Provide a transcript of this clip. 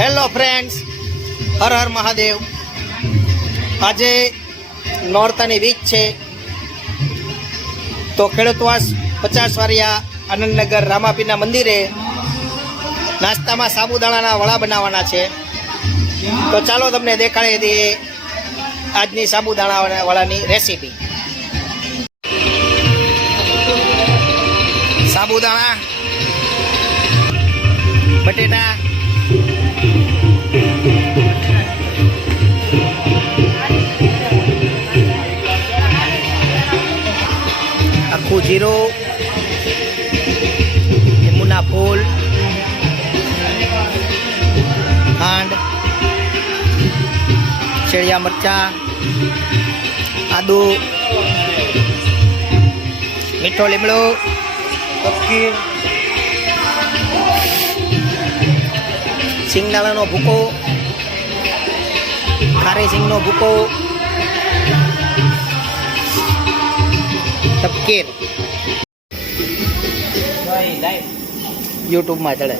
Hello friends, Har હર મહાદેવ. આજે નોરતાની વીક છે, તો ખેડૂતવાસ 50 વારિયા આનંદનગર રામાપીરના મંદિરે નાસ્તામાં સાબુદાણાના વડા બનાવવાના છે. તો ચાલો તમને દેખાડી દઈએ આજની સાબુદાણા વડાની રેસીપી. સાબુદાણા, બટેટા, આખું જીરું, લીંબુના ફૂલ, ખાંડ, શેળિયા મરચાં, આદુ, મીઠો લીમડો, તપકીર, સિંગદાણાનો ભૂકો, ખારી સિંગનો ભૂકો, તપકીર. યુટ્યુબમાં ચડે.